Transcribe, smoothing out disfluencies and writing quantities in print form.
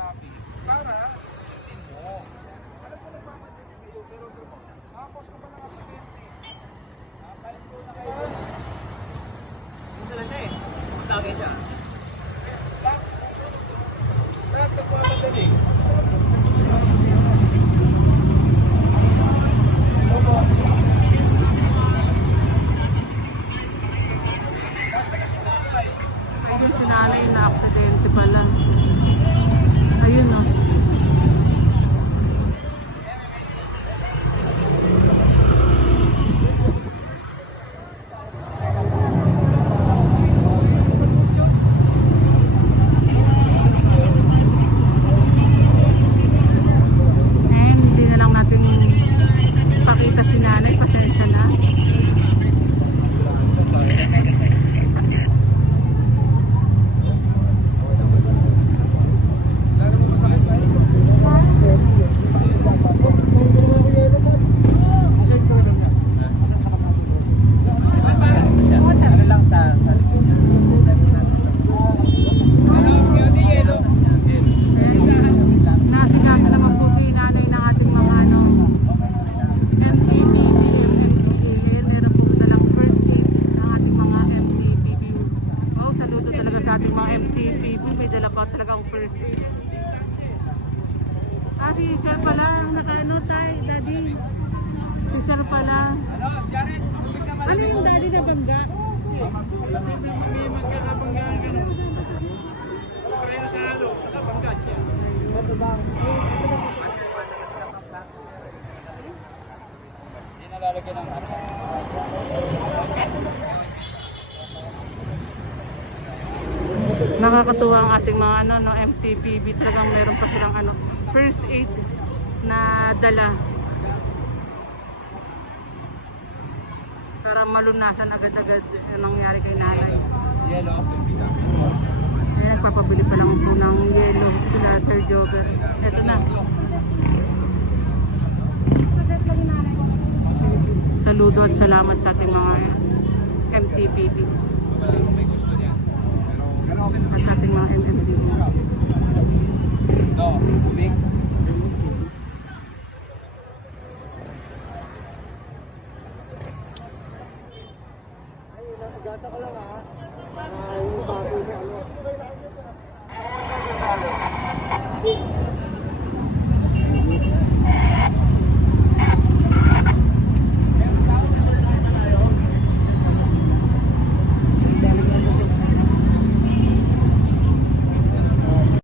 labi para sundin mo. Alam ko nagmamadali kayo, pero makakos ka pa ng aksidente. Nakalit ko na kayo. Gusto lang siya eh. Matagay siya. Lahat nagmamadali. Ayun si nanay na aksidente pala. Ayun o. Hindi na lang natin pakita si nanay. Pasensya na. Ano lang sa Nasikaso naman po si nanay ng ating mga MTPB. Meron po dalang first aid ng ating mga MTPB. Oh, saludo talaga sa ating mga MTPB. May dala pa talagang first aid. Si Sir pala, nakaano tayo, Daddy? Si Sir pala. Ano yung Daddy na bangga? May magkakabangga ka. Pero sa lalo, nakabangga siya. Hindi nalalagyan ng ano. Nakakatuwa ang ating mga MTPB. Talagang meron pa silang first aid na dala. Para malunasan agad-agad yung nangyari kay nanay. Yellow. Ay, nagpapabili pa lang po ng yelo sila Sir Jobber. Ito na. Saludo at salamat sa ating mga MTPB. May gusto niya. At ating mga MTPB. No, big. gasa ko lang ha. Yung baso ko ano.